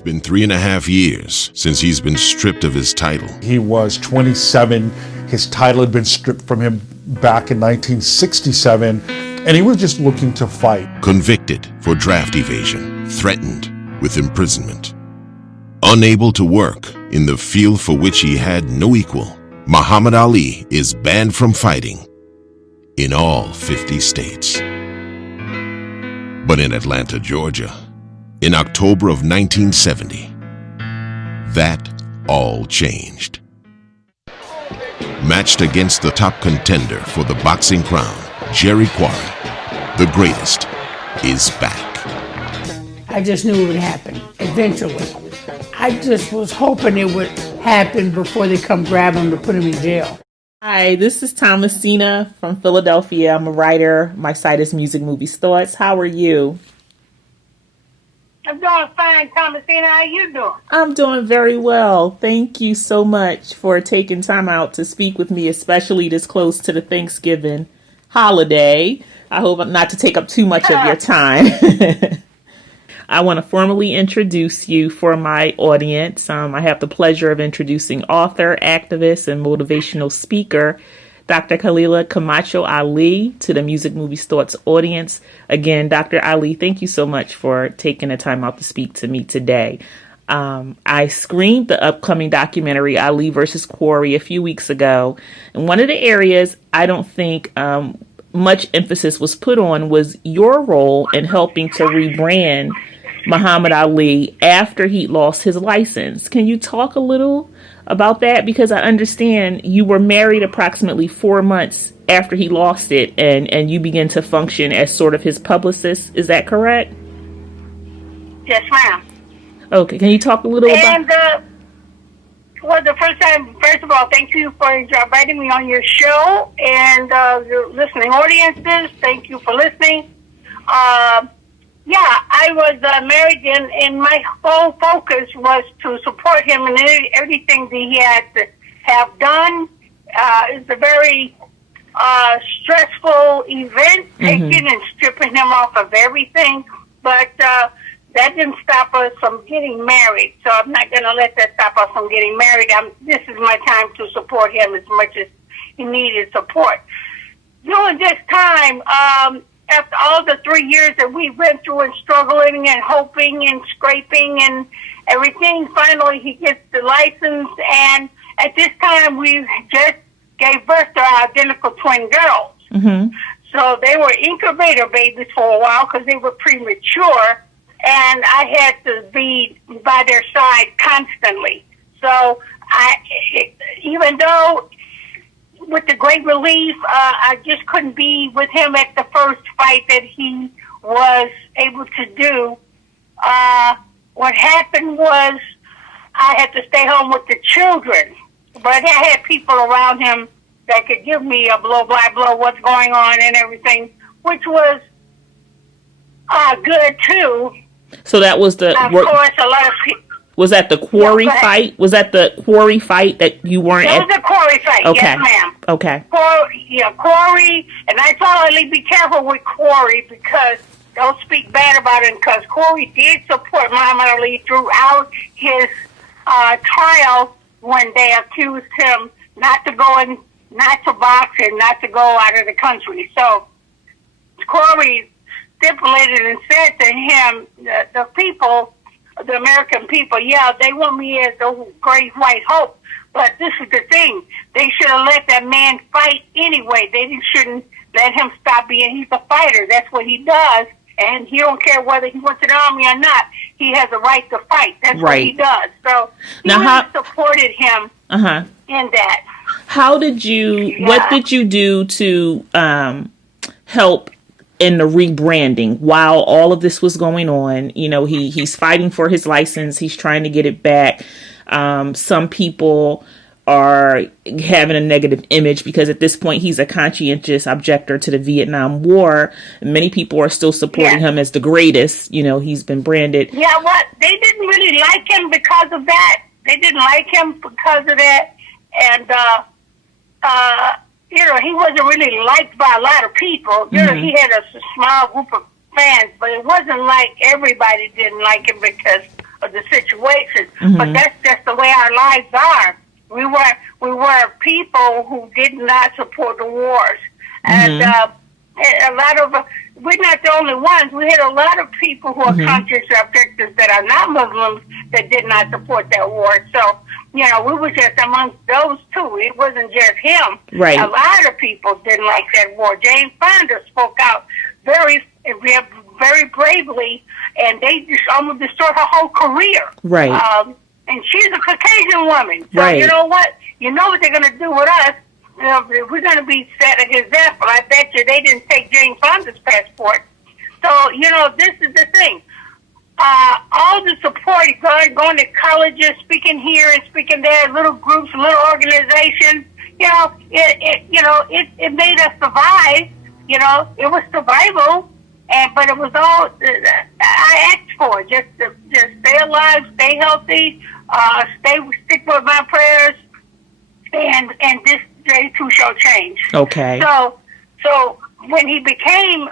It's been 3.5 years since he's been stripped of his title. He was 27. His title had been stripped from him back in 1967, and he was just looking to fight. Convicted for draft evasion, threatened with imprisonment. Unable to work in the field for which he had no equal, Muhammad Ali is banned from fighting in all 50 states. But in Atlanta, Georgia, in October of 1970, that all changed. Matched against the top contender for the boxing crown, Jerry Quarry, the greatest, is back. I just knew it would happen eventually. I just was hoping it would happen before they come grab him to put him in jail. Hi, this is Thomasina from Philadelphia. I'm a writer. My site is Music Movies Thoughts. How are you? I'm doing fine, Thomasina. How you doing? I'm doing very well. Thank you so much for taking time out to speak with me, especially this close to the Thanksgiving holiday. I hope not to take up too much of your time. I want to formally introduce you for my audience. I have the pleasure of introducing author, activist, and motivational speaker, Dr. Khalilah Camacho Ali, to the Music Movies Thoughts audience. Again, Dr. Ali, thank you so much for taking the time out to speak to me today. I screened the upcoming documentary Ali versus Quarry a few weeks ago. And one of the areas I don't think much emphasis was put on was your role in helping to rebrand Muhammad Ali after he lost his license. Can you talk a little about that? Because I understand you were married approximately 4 months after he lost it, and you began to function as sort of his publicist. Is that correct? Yes, ma'am. Okay. Can you talk a little about... Well, first of all, thank you for inviting me on your show, and your listening audiences, thank you for listening. Yeah, I was married, and my whole focus was to support him in everything that he had to have done. It's a very stressful event, taking and stripping him off of everything, but that didn't stop us from getting married, so I'm not going to let that stop us from getting married. This is my time to support him as much as he needed support. During this time, after all the 3 years that we went through and struggling and hoping and scraping and everything, finally he gets the license, and at this time we just gave birth to our identical twin girls. Mm-hmm. So they were incubator babies for a while because they were premature, and I had to be by their side constantly. So even though with the great relief, I just couldn't be with him at the first fight that he was able to do. What happened was I had to stay home with the children, but I had people around him that could give me a blow by blow what's going on and everything, which was good too. So that was the... Of course, a lot of people... Was that the Quarry fight? Was that the Quarry fight that you weren't at? It was the Quarry fight, okay. Yes, ma'am. Okay. Quarry, and I told Ali, be careful with Quarry, because don't speak bad about him, because Quarry did support Muhammad Ali throughout his trial when they accused him not to box and not to go out of the country. So Quarry stipulated and said to him, the people, the American people, yeah, they want me as the great white hope, but this is the thing. They should have let that man fight anyway. They shouldn't let him stop being, he's a fighter. That's what he does, and he don't care whether he went to the army or not. He has a right to fight. That's what he does. So he really supported him in that. How did you, what did you do to help in the rebranding while all of this was going on? You know, he's fighting for his license. He's trying to get it back. Some people are having a negative image because at this point he's a conscientious objector to the Vietnam War. Many people are still supporting him as the greatest. You know, he's been branded. Yeah, they didn't really like him because of that. They didn't like him because of that. And, you know, he wasn't really liked by a lot of people. You know, he had a small group of fans, but it wasn't like everybody didn't like him because of the situation. But that's just the way our lives are. We were people who did not support the wars, and a lot of we're not the only ones. We had a lot of people who are conscious objectors that are not Muslims that did not support that war. So, we were just amongst those two. It wasn't just him. Right. A lot of people didn't like that war. Jane Fonda spoke out very bravely, and they just almost destroyed her whole career. Right. And she's a Caucasian woman. So Right. you know what? You know what they're going to do with us. If we're going to be set an example, I bet you they didn't take Jane Fonda's passport. So, this is the thing. All the support, going to colleges, speaking here and speaking there, little groups, little organizations, it made us survive. It was survival, but it was all I asked for. Just stay alive, stay healthy, stick with my prayers, and this day too shall change. Okay. So when he became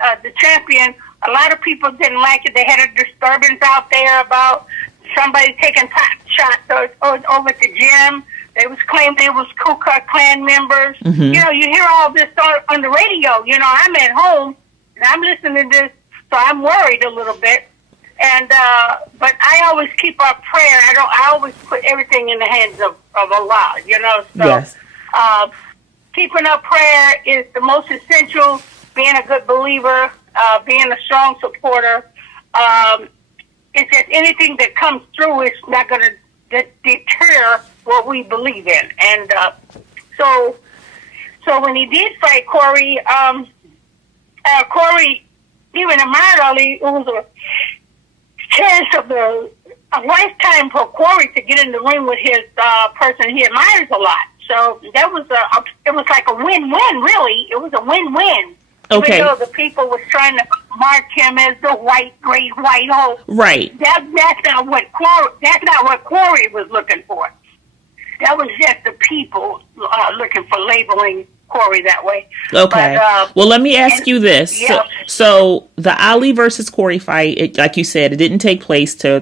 the champion, a lot of people didn't like it. They had a disturbance out there about somebody taking pot shots over at the gym. They was claiming it was Ku Klux Klan members. You hear all this on the radio. I'm at home and I'm listening to this, so I'm worried a little bit. And but I always keep our prayer. I always put everything in the hands of Allah. So Yes. Keeping up prayer is the most essential. Being a good believer, being a strong supporter. It's just anything that comes through is not going to deter what we believe in. And so when he did fight Corey, even admired Ali, it was a chance of a lifetime for Corey to get in the ring with his person he admires a lot. So that was it was like a win-win, really. It was a win-win. Okay. Even though the people was trying to mark him as the great white hope. Right. That's not what Corey was looking for. That was just the people looking for labeling Corey that way. Okay. But, well, let me ask you this. Yeah. So the Ali versus Corey fight, like you said, it didn't take place till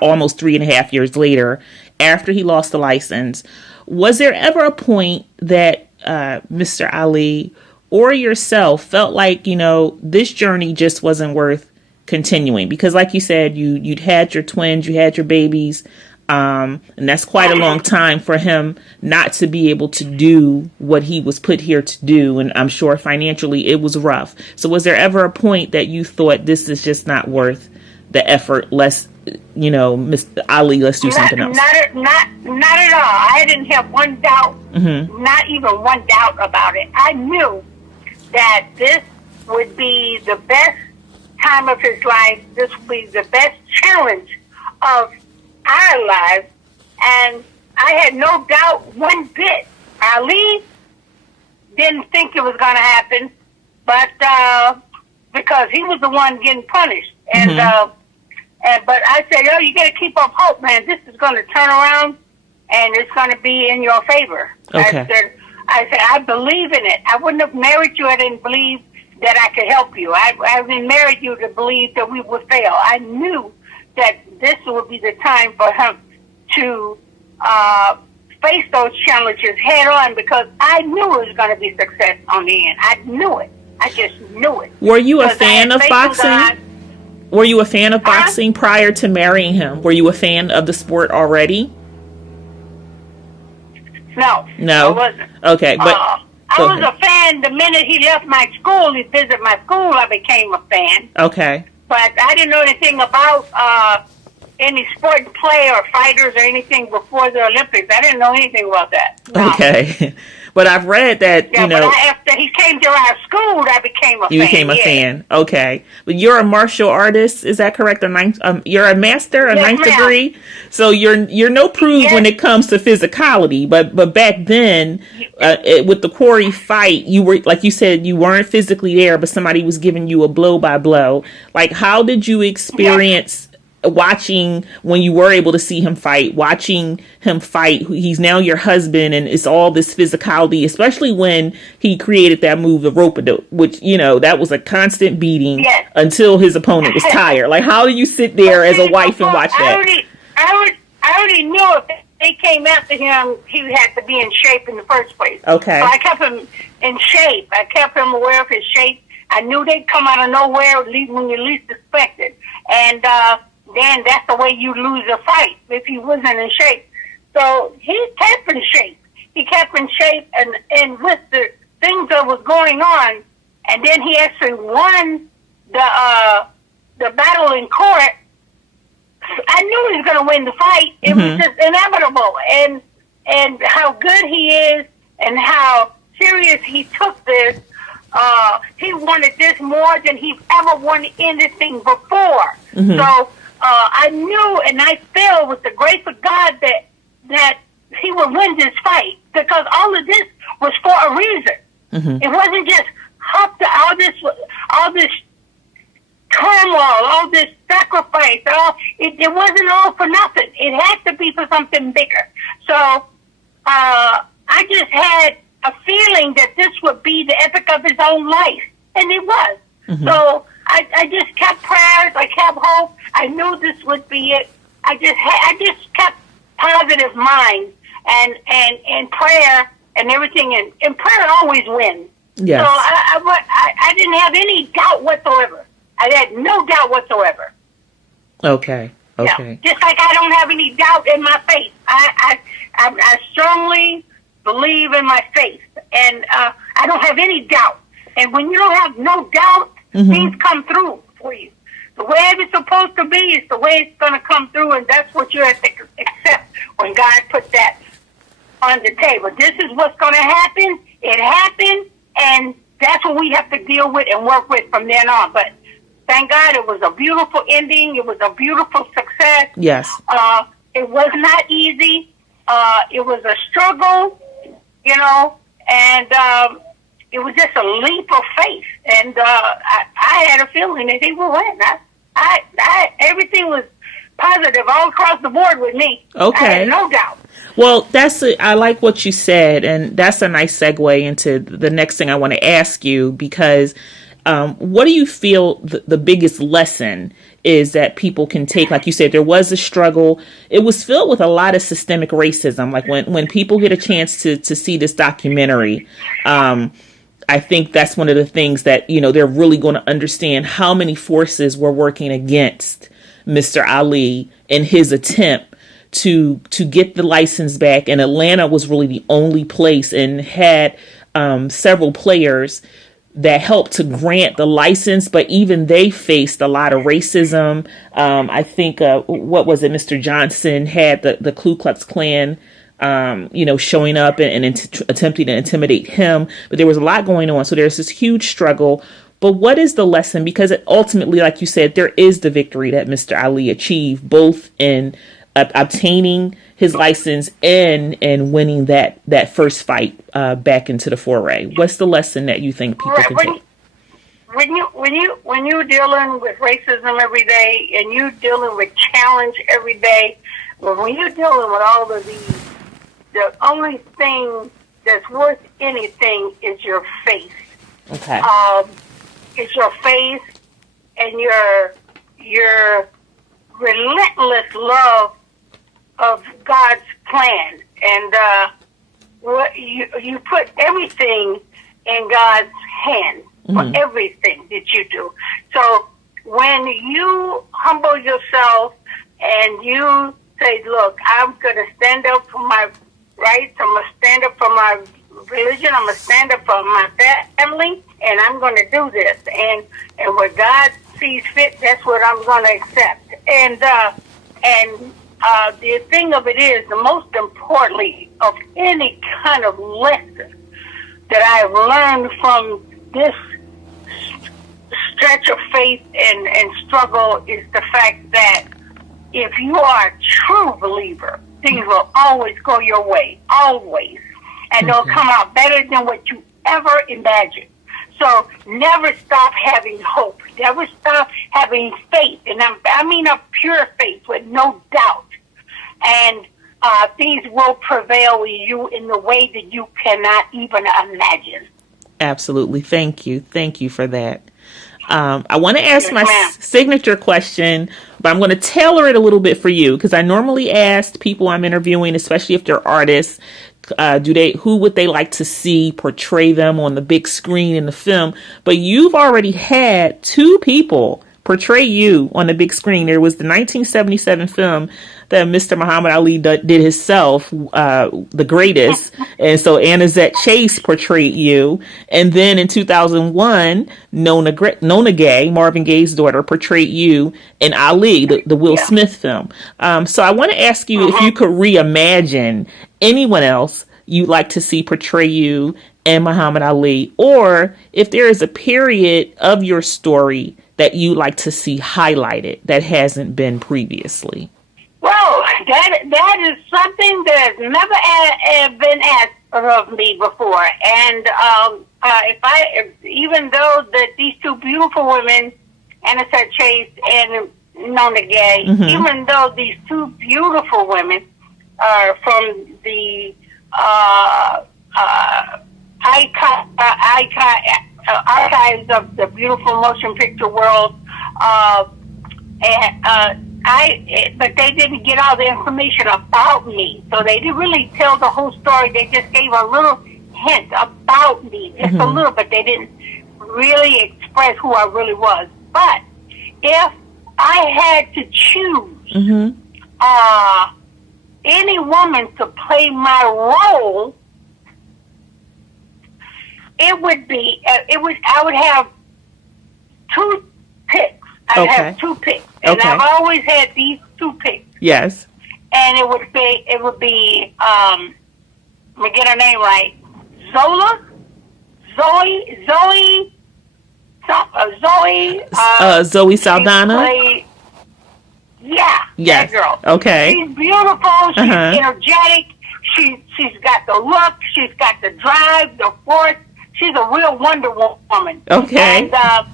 almost 3.5 years later after he lost the license. Was there ever a point that Mr. Ali or yourself felt like, this journey just wasn't worth continuing? Because like you said, you'd had your twins, you had your babies, and that's quite a long time for him not to be able to do what he was put here to do. And I'm sure financially it was rough. So was there ever a point that you thought this is just not worth the effort? Let's, Mr. Ali, let's do something else. Not at all. I didn't have one doubt, not even one doubt about it. I knew that this would be the best time of his life. This would be the best challenge of our lives. And I had no doubt one bit. Ali didn't think it was going to happen, but because he was the one getting punished. And but I said, you got to keep up hope, man. This is going to turn around, and it's going to be in your favor. Okay. I said, I believe in it. I wouldn't have married you. I didn't believe that I could help you. I didn't marry you to believe that we would fail. I knew that this would be the time for him to face those challenges head on, because I knew it was going to be success on the end. I knew it. I just knew it. Were you a fan of boxing? Were you a fan of boxing prior to marrying him? Were you a fan of the sport already? No. No? I wasn't. Okay, but... I was a fan the minute he left my school. He visited my school, I became a fan. Okay. But I didn't know anything about any sport play or fighters or anything before the Olympics. I didn't know anything about that. No. Okay. But I've read that, but after he came to our school, I became a fan. You became a fan. Okay. But you're a martial artist, is that correct? You're a master, a ninth degree? So you're no prude when it comes to physicality. But back then, with the Corey fight, you were, like you said, you weren't physically there, but somebody was giving you a blow by blow. Like, how did you experience watching when you were able to see him fight, watching him fight. He's now your husband, and it's all this physicality, especially when he created that move, the rope-a-dope, which, that was a constant beating until his opponent was tired. Like, how do you sit there as a wife and watch that? I already knew if they came after him, he had to be in shape in the first place. Okay. So I kept him in shape. I kept him aware of his shape. I knew they'd come out of nowhere when you least expected. And then that's the way you lose a fight, if he wasn't in shape. So he kept in shape. He kept in shape, and with the things that was going on, and then he actually won the battle in court. I knew he was going to win the fight. It was just inevitable. And how good he is and how serious he took this. He wanted this more than he's ever wanted anything before. So I knew and I feel with the grace of God that he would win this fight, because all of this was for a reason. It wasn't just all this turmoil, all this sacrifice. It wasn't all for nothing. It had to be for something bigger. So I just had a feeling that this would be the epic of his own life, and it was. So I just kept prayers. I kept hope. I knew this would be it. I just kept positive mind and prayer and everything. And prayer always wins. Yes. So I didn't have any doubt whatsoever. I had no doubt whatsoever. Okay. Yeah. Just like I don't have any doubt in my faith. I strongly believe in my faith, and I don't have any doubt. And when you don't have no doubt, things come through for you. The way it's supposed to be is the way it's going to come through, and that's what you have to accept when God put that on the table. This is what's going to happen. It happened, and that's what we have to deal with and work with from then on. But thank God it was a beautiful ending. It was a beautiful success. Yes. It was not easy. It was a struggle, and it was just a leap of faith. And I had a feeling that he would win. Everything was positive all across the board with me. Okay. I had no doubt. Well, I like what you said, and that's a nice segue into the next thing I want to ask you, because what do you feel the biggest lesson is that people can take? Like you said, there was a struggle. It was filled with a lot of systemic racism. Like when people get a chance to see this documentary, I think that's one of the things that, they're really going to understand how many forces were working against Mr. Ali in his attempt to get the license back. And Atlanta was really the only place, and had several players that helped to grant the license, but even they faced a lot of racism. I think, what was it? Mr. Johnson had the Ku Klux Klan, showing up and attempting to intimidate him. But there was a lot going on. So there's this huge struggle. But what is the lesson? Because ultimately, like you said, there is the victory that Mr. Ali achieved, both in obtaining his license and winning that first fight back into the foray. What's the lesson that you think people can take? When you're dealing with racism every day, and you're dealing with challenge every day, when you're dealing with all of these, the only thing that's worth anything is your faith. Okay. It's your faith and your relentless love of God's plan, and what you put everything in God's hands for everything that you do. So when you humble yourself and you say, "Look, I'm going to stand up for my rights. I'm going to stand up for my religion. I'm going to stand up for my family, and I'm going to do this. And what God sees fit, that's what I'm going to accept." And the thing of it is, the most importantly of any kind of lesson that I've learned from this stretch of faith and struggle is the fact that if you are a true believer, things will always go your way, always. And they'll come out better than what you ever imagined. So never stop having hope. Never stop having faith. And I mean a pure faith with no doubt. And things will prevail with you in the way that you cannot even imagine. Absolutely. Thank you. Thank you for that. I want to ask Yes, my ma'am. signature question, but I'm going to tailor it a little bit for you because I normally ask people I'm interviewing, especially if they're artists, who would they like to see portray them on the big screen in the film? But you've already had two people portray you on the big screen. There was the 1977 film that Mr. Muhammad Ali did himself, The Greatest. And so Annazette Chase portrayed you. And then in 2001, Nona Gay, Marvin Gaye's daughter, portrayed you in Ali, the Will Smith film. So I want to ask you if you could reimagine anyone else you'd like to see portray you and Muhammad Ali, or if there is a period of your story that you'd like to see highlighted that hasn't been previously. Well, that is something that has never been asked of me before. And even though that these two beautiful women, Annazette Chase and Nona Gay, even though these two beautiful women are from the archives of the beautiful motion picture world, but they didn't get all the information about me. So they didn't really tell the whole story. They just gave a little hint about me, just a little, but they didn't really express who I really was. But if I had to choose any woman to play my role, I would have two picks. I'd have two picks. And I've always had these two picks. Yes. And it would be let me get her name right. Zoe Saldana. Yes. That girl. Okay. She's beautiful. She's energetic. She's got the look. She's got the drive, the force. She's a real Wonder Woman. Okay. And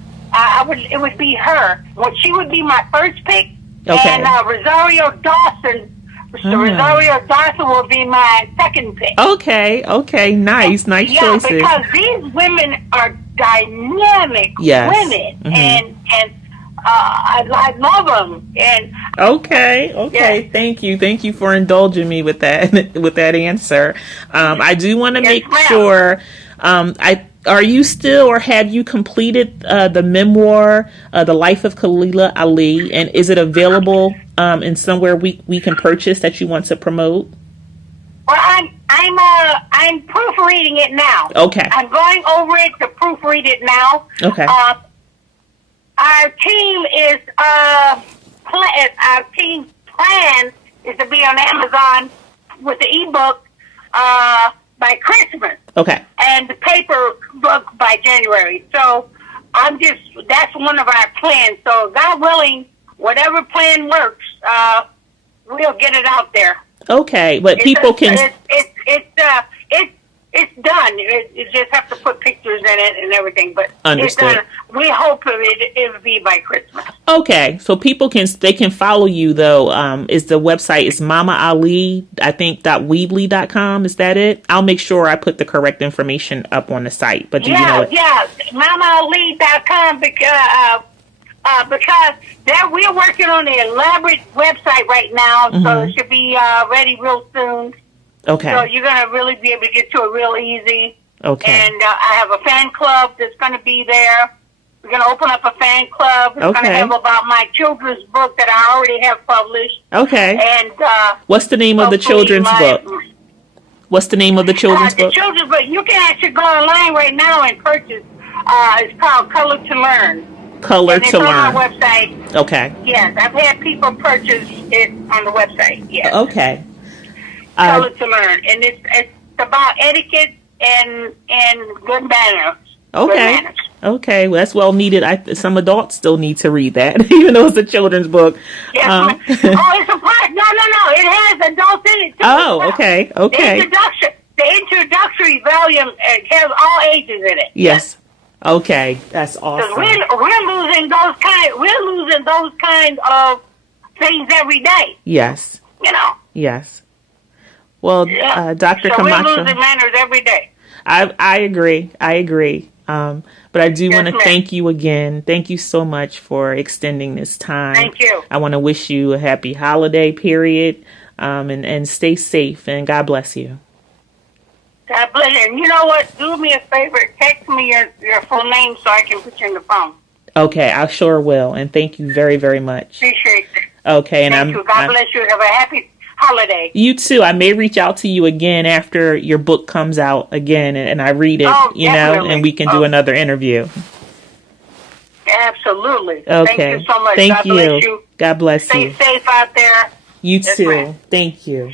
it would be her. Well, she would be my first pick. Okay. And Rosario Dawson. Rosario Dawson will be my second pick. Okay. Nice choices. Because these women are dynamic women, and I love them. And okay. Thank you for indulging me with that answer. I do want to make sure. Are you still, or have you completed the memoir, The Life of Khalilah Ali, and is it available in somewhere we can purchase that you want to promote? Well, I'm proofreading it now. Okay. I'm going over it to proofread it now. Okay. Our team is our team's plan is to be on Amazon with the ebook by Christmas. Okay. And the paper book by January. So that's one of our plans. So God willing, whatever plan works, we'll get it out there. Okay, but It's done. You just have to put pictures in it and everything. But Understood. It's done. We hope it'll be by Christmas. Okay, so people can follow you though. Is the website is Mama Ali, I think .weebly.com. Is that it? I'll make sure I put the correct information up on the site. But do you know it? Yeah, MamaAli.com because we're working on an elaborate website right now, so it should be ready real soon. Okay. So you're going to really be able to get to it real easy. Okay. And I have a fan club that's going to be there. We're going to open up a fan club. It's going to have about my children's book that I already have published. Okay. And what's the name of the children's book? What's the name of the children's book? The children's book. You can actually go online right now and purchase. It's called Color to Learn. Color to Learn. It's on our website. Okay. Yes, I've had people purchase it on the website. Yes. Okay. Color to Learn, and it's about etiquette and good manners. Okay. Good manners. Okay, well, that's well needed. Some adults still need to read that, even though it's a children's book. Yes, it's a part. No. It has adults in it too. Oh, okay. The introductory volume has all ages in it. Yes. Okay, that's Because awesome. we're losing those kind of things every day. Yes, You know. yes. Well, Yeah. Dr. So Camacho, we're losing manners every day. I agree. I agree. But I do Yes, want to ma'am. thank you again. Thank you so much for extending this time. Thank you. I want to wish you a happy holiday period, and stay safe, and God bless you. God bless you. And you know what? Do me a favor. Text me your full name so I can put you in the phone. Okay, I sure will. And thank you very, very much. Appreciate it. Okay, and Thank you. God bless you. Have a happy holiday. You too. I may reach out to you again after your book comes out again, and I read it, Oh, you know, definitely. and we can do another interview. Absolutely. Okay. Thank you so much. Thank God you. bless you. God bless Stay you. safe out there. You Yes, too. ma'am. Thank you.